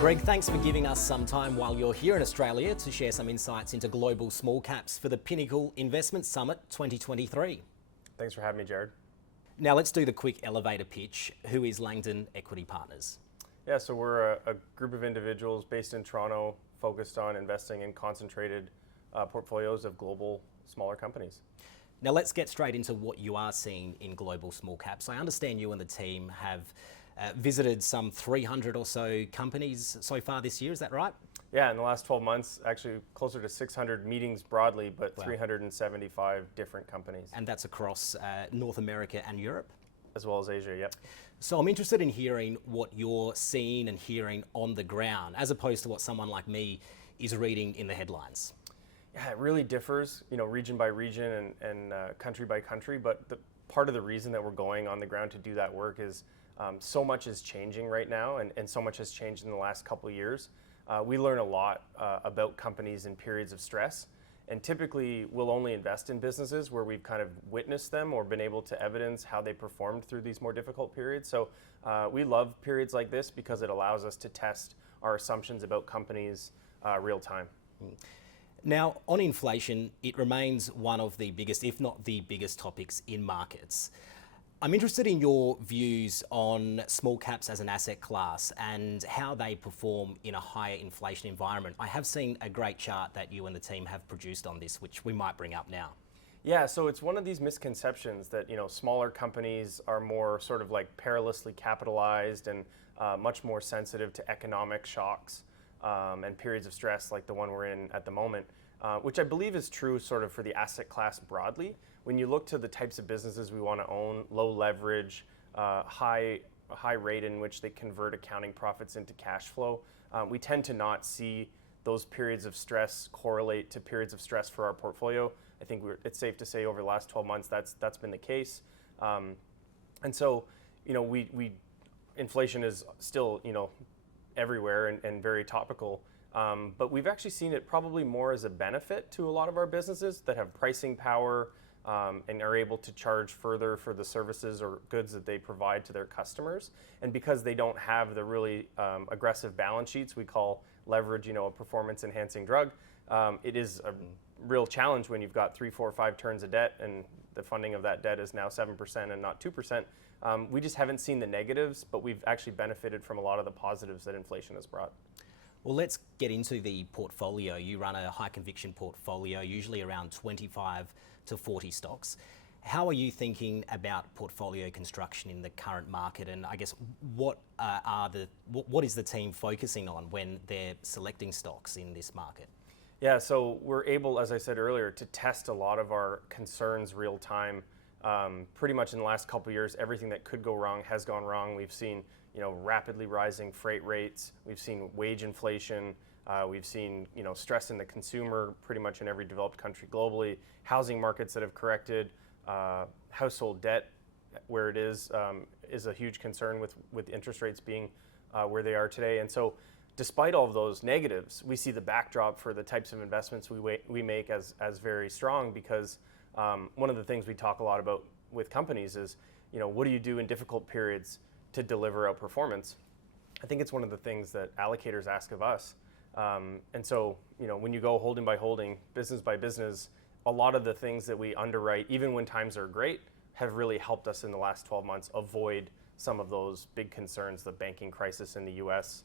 Greg, thanks for giving us some time while you're here in Australia to share some insights into global small caps for the Pinnacle Investment Summit 2023. Thanks for having me, Jared. Now let's do the quick elevator pitch. Who is Langdon Equity Partners? Yeah, so we're a group of individuals based in Toronto focused on investing in concentrated portfolios of global smaller companies. Now let's get straight into what you are seeing in global small caps. I understand you and the team have visited some 300 or so companies so far this year, is that right? Yeah, in the last 12 months, actually closer to 600 meetings broadly, but Wow. 375 different companies. And that's across North America and Europe? As well as Asia, yep. So I'm interested in hearing what you're seeing and hearing on the ground, as opposed to what someone like me is reading in the headlines. Yeah, it really differs, region by region and country by country, but part of the reason that we're going on the ground to do that work is so much is changing right now, and so much has changed in the last couple of years. We learn a lot about companies in periods of stress, and typically we'll only invest in businesses where we've kind of witnessed them or been able to evidence how they performed through these more difficult periods. So we love periods like this because it allows us to test our assumptions about companies real time. Now, on inflation, it remains one of the biggest, if not the biggest topics in markets. I'm interested in your views on small caps as an asset class and how they perform in a higher inflation environment. I have seen a great chart that you and the team have produced on this, which we might bring up now. Yeah, so it's one of these misconceptions that smaller companies are more sort of like perilously capitalized and much more sensitive to economic shocks and periods of stress like the one we're in at the moment, which I believe is true sort of for the asset class broadly. When you look to the types of businesses we want to own, low leverage, high rate in which they convert accounting profits into cash flow, we tend to not see those periods of stress correlate to periods of stress for our portfolio. I think it's safe to say over the last 12 months that's been the case. And so, inflation is still, everywhere and very topical. But we've actually seen it probably more as a benefit to a lot of our businesses that have pricing power and are able to charge further for the services or goods that they provide to their customers. And because they don't have the really aggressive balance sheets we call leverage, a performance enhancing drug, it is a real challenge when you've got 3, 4, 5 turns of debt and the funding of that debt is now 7% and not 2%. We just haven't seen the negatives, but we've actually benefited from a lot of the positives that inflation has brought. Well, let's get into the portfolio. You run a high conviction portfolio, usually around 25 to 40 stocks. How are you thinking about portfolio construction in the current market? And I guess what is the team focusing on when they're selecting stocks in this market? Yeah, so we're able, as I said earlier, to test a lot of our concerns real time. Pretty much in the last couple of years, everything that could go wrong has gone wrong. We've seen rapidly rising freight rates. We've seen wage inflation. We've seen stress in the consumer pretty much in every developed country globally. Housing markets that have corrected. Household debt, where it is a huge concern with interest rates being where they are today. And so, despite all of those negatives, we see the backdrop for the types of investments we make as very strong because one of the things we talk a lot about with companies is, what do you do in difficult periods to deliver outperformance? I think it's one of the things that allocators ask of us. And so, when you go holding by holding, business by business, a lot of the things that we underwrite, even when times are great, have really helped us in the last 12 months avoid some of those big concerns, the banking crisis in the US.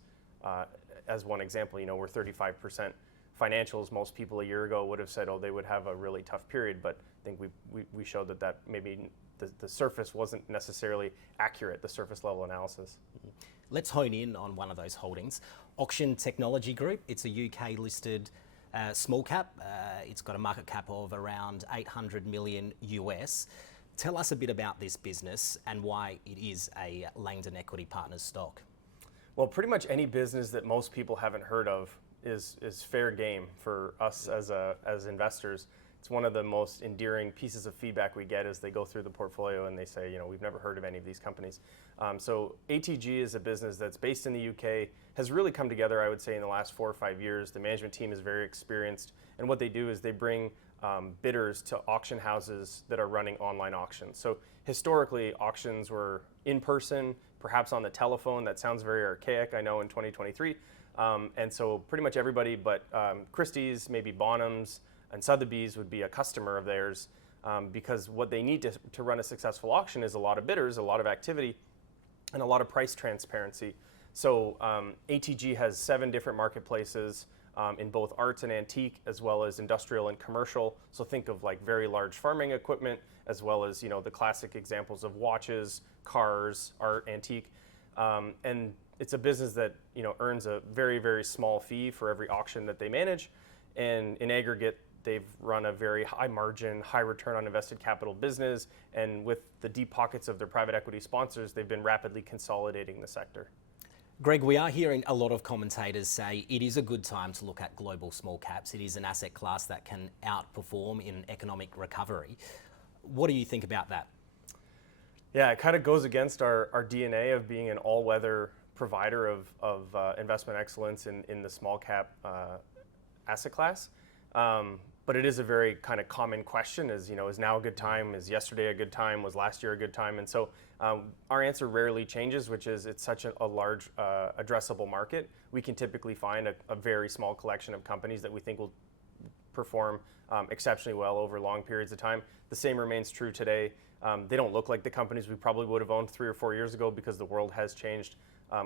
As one example, we're 35% financials. Most people a year ago would have said, they would have a really tough period, but I think we showed that maybe the surface wasn't necessarily accurate, the surface level analysis. Let's hone in on one of those holdings. Auction Technology Group, it's a UK listed small cap. It's got a market cap of around 800 million US. Tell us a bit about this business and why it is a Langdon Equity Partners stock. Well, pretty much any business that most people haven't heard of is fair game for us as investors. It's one of the most endearing pieces of feedback we get as they go through the portfolio and they say, we've never heard of any of these companies. So ATG is a business that's based in the UK, has really come together, I would say, in the last 4 or 5 years. The management team is very experienced, and what they do is they bring bidders to auction houses that are running online auctions. So historically, auctions were in person, perhaps on the telephone. That sounds very archaic, I know, in 2023. And so pretty much everybody but Christie's, maybe Bonhams, and Sotheby's would be a customer of theirs, because what they need to run a successful auction is a lot of bidders, a lot of activity, and a lot of price transparency. So ATG has 7 different marketplaces in both arts and antique, as well as industrial and commercial. So think of like very large farming equipment, as well as the classic examples of watches, cars, art, antique. And it's a business that earns a very, very small fee for every auction that they manage. And in aggregate, they've run a very high margin, high return on invested capital business. And with the deep pockets of their private equity sponsors, they've been rapidly consolidating the sector. Greg, we are hearing a lot of commentators say it is a good time to look at global small caps. It is an asset class that can outperform in economic recovery. What do you think about that? Yeah, it kind of goes against our DNA of being an all-weather provider of investment excellence in the small cap asset class. But it is a very kind of common question: is now a good time? Is yesterday a good time? Was last year a good time? And so our answer rarely changes, which is it's such a large addressable market. We can typically find a very small collection of companies that we think will perform exceptionally well over long periods of time. The same remains true today. They don't look like the companies we probably would have owned 3 or 4 years ago, because the world has changed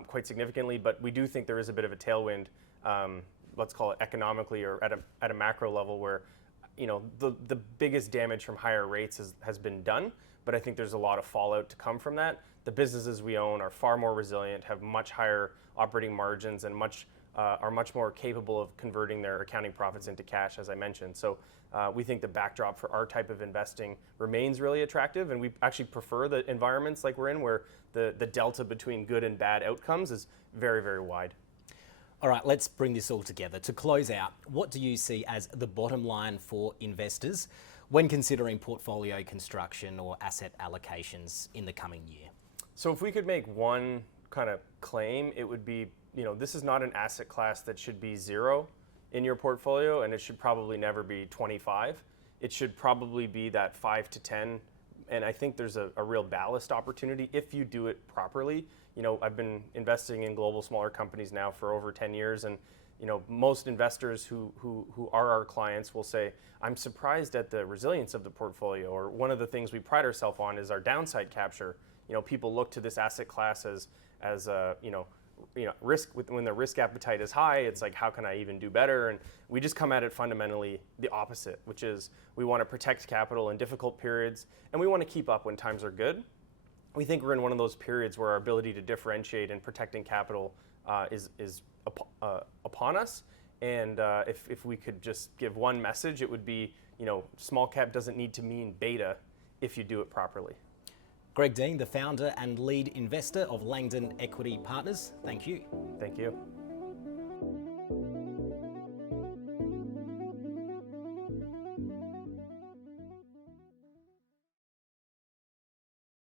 quite significantly. But we do think there is a bit of a tailwind, let's call it economically or at a macro level, where the biggest damage from higher rates has been done. But I think there's a lot of fallout to come from that. The businesses we own are far more resilient, have much higher operating margins, and are much more capable of converting their accounting profits into cash, as I mentioned. So we think the backdrop for our type of investing remains really attractive, and we actually prefer the environments like we're in, where the delta between good and bad outcomes is very, very wide. All right, let's bring this all together. To close out, what do you see as the bottom line for investors when considering portfolio construction or asset allocations in the coming year? So if we could make one kind of claim, it would be, this is not an asset class that should be 0 in your portfolio, and it should probably never be 25. It should probably be that 5 to 10. And I think there's a real ballast opportunity if you do it properly. I've been investing in global smaller companies now for over 10 years, and most investors who are our clients will say, I'm surprised at the resilience of the portfolio, or one of the things we pride ourselves on is our downside capture. People look to this asset class as risk. When the risk appetite is high, it's like, how can I even do better? And we just come at it fundamentally the opposite, which is we want to protect capital in difficult periods, and we want to keep up when times are good. We think we're in one of those periods where our ability to differentiate in protecting capital is upon us. And if we could just give one message, it would be, small cap doesn't need to mean beta if you do it properly. Greg Dean, the founder and lead investor of Langdon Equity Partners, thank you. Thank you.